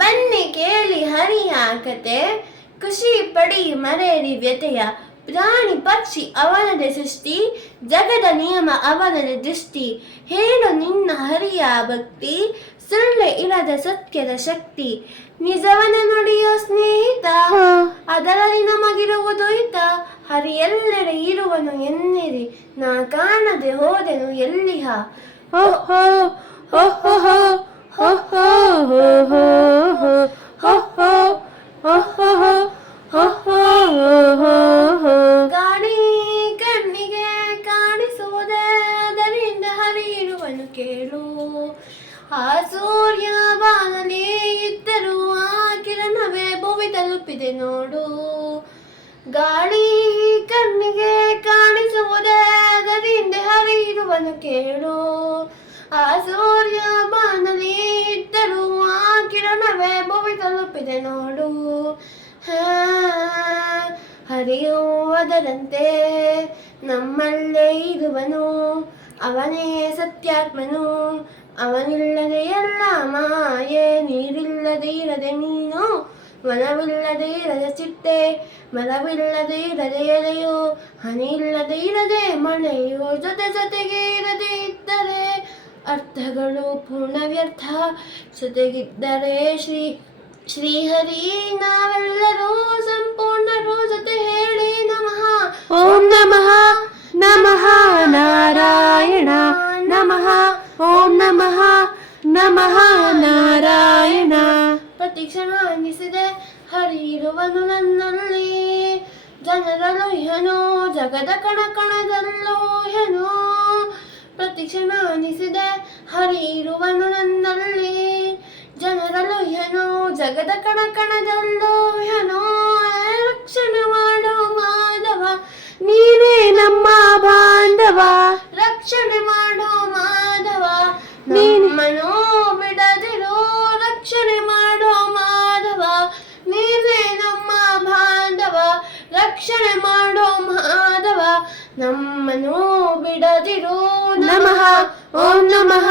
ಬನ್ನಿ ಕೇಳಿ ಹರಿಯ ಕತೆ, ಖುಷಿ ಪಡಿ ಮರೆಯರಿ ವ್ಯತೆಯ. ಪ್ರಾಣಿ ಪಕ್ಷಿ ಅವನದೇ ಸೃಷ್ಟಿ, ಜಗದ ನಿಯಮ ಅವನದೇ ದೃಷ್ಟಿ. ಹೇಳು ನಿನ್ನ ಹರಿಯ ಭಕ್ತಿ, ಸುಳ್ಳೆ ಇರದ ಸತ್ಯದ ಶಕ್ತಿ. ನಿಜವನ ನುಡಿಯೋ ಸ್ನೇಹಿತ, ಅದರಲ್ಲಿ ನಮಗಿರುವುದು ಹಿತ. ಹರಿಯೆಲ್ಲೆಡೆ ಇರುವನು ಎನ್ನಿರಿ, ನಾ ಕಾಣದೆ ಹೋದೆನು ಎಲ್ಲಿಹ. ಓಹೋ ಓಹೋ ಓಹೋ ಓಹೋ ಓಹೋ ಓಹೋ. ಗಾಳಿ ಕಣ್ಣಿಗೆ ಕಾಣಿಸುವುದೇ, ಅದರಿಂದ ಹರಿಯಿರುವನು ಕೇಳು. ಆ ಸೂರ್ಯ ಬಾನಲಿ ಇದ್ದರೂ ಆ ಕಿರಣವೇ ಭುವಿ ತಲುಪಿದೆ ನೋಡು. ಗಾಳಿ ಕಣ್ಣಿಗೆ ಕಾಣಿಸುವುದೇ, ಅದರಿಂದ ಹರಿಯಿರುವನು ಕೇಳು. ಆ ಸೂರ್ಯ ಬಾನಲಿ ಇದ್ದರೂ ಆ ಕಿರಣವೇ ಭುವಿ ತಲುಪಿದೆ ನೋಡು. ಹರಿಯುವುದರಂತೆ ನಮ್ಮಲ್ಲೇ ಇರುವನು, ಅವನೇ ಸತ್ಯಾತ್ಮನು. ಅವನಿಲ್ಲದೆ ಎಲ್ಲ ಮಾಯೆ, ನೀರಿಲ್ಲದೆ ಇರದೆ ಮೀನು, ವನವಿಲ್ಲದೆ ಇರದೆ ಚಿಟ್ಟೆ, ಮರವಿಲ್ಲದೆ ಇರದೆ ಎಲೆಯು, ಹನಿ ಇಲ್ಲದೆ ಇರದೆ ಮಳೆಯು. ಜೊತೆ ಜೊತೆಗೆ ಇರದೆ ಇದ್ದರೆ ಅರ್ಥಗಳು ಪೂರ್ಣ ವ್ಯರ್ಥ, ಜೊತೆಗಿದ್ದರೆ ಶ್ರೀಹರಿ. ನಾವೆಲ್ಲರೂ ಸಂಪೂರ್ಣರು, ಜೊತೆ ಹೇಳಿ ನಮಃ. ಓಂ ನಮಃ ನಮಃ ನಾರಾಯಣ ನಮಃ. ಓಂ ನಮಃ ನಮಃ ನಾರಾಯಣ. ಪ್ರತಿಕ್ಷಣ ಅನ್ನಿಸಿದೆ ಹರಿಯಿರುವನು ನನ್ನಲ್ಲಿ, ಜನರಲ್ಲೂ ಇಹನು, ಜಗದ ಕಣ ಕಣದಲ್ಲೂ ಇಹನು. ಪ್ರತಿಕ್ಷಣ ಅನ್ನಿಸಿದೆ ಹರಿಯಿರುವನು ನನ್ನಲ್ಲಿ, ಜನರಲ್ಲೂ ಇಹನು, ಜಗದ ಕಣ ಕಣದಲ್ಲೂ ಇಹನು. ರಕ್ಷಣೆ ಮಾಡೋ ಮಾಧವ, ನೀನೇ ನಮ್ಮ ಬಾಂಧವ. ರಕ್ಷಣೆ ಮಾಡೋ ಮಾಧವ, ನಮ್ಮನ್ನು ಬಿಡದಿರು. ರಕ್ಷಣೆ ಮಾಡೋ ಮಾಧವ, ನೀನೇ ನಮ್ಮ ಬಾಂಧವ. ರಕ್ಷಣೆ ಮಾಡೋ ಮಾಧವ, ನಮ್ಮನ್ನು ಬಿಡದಿರು. ನಮಃ ಓಂ ನಮಃ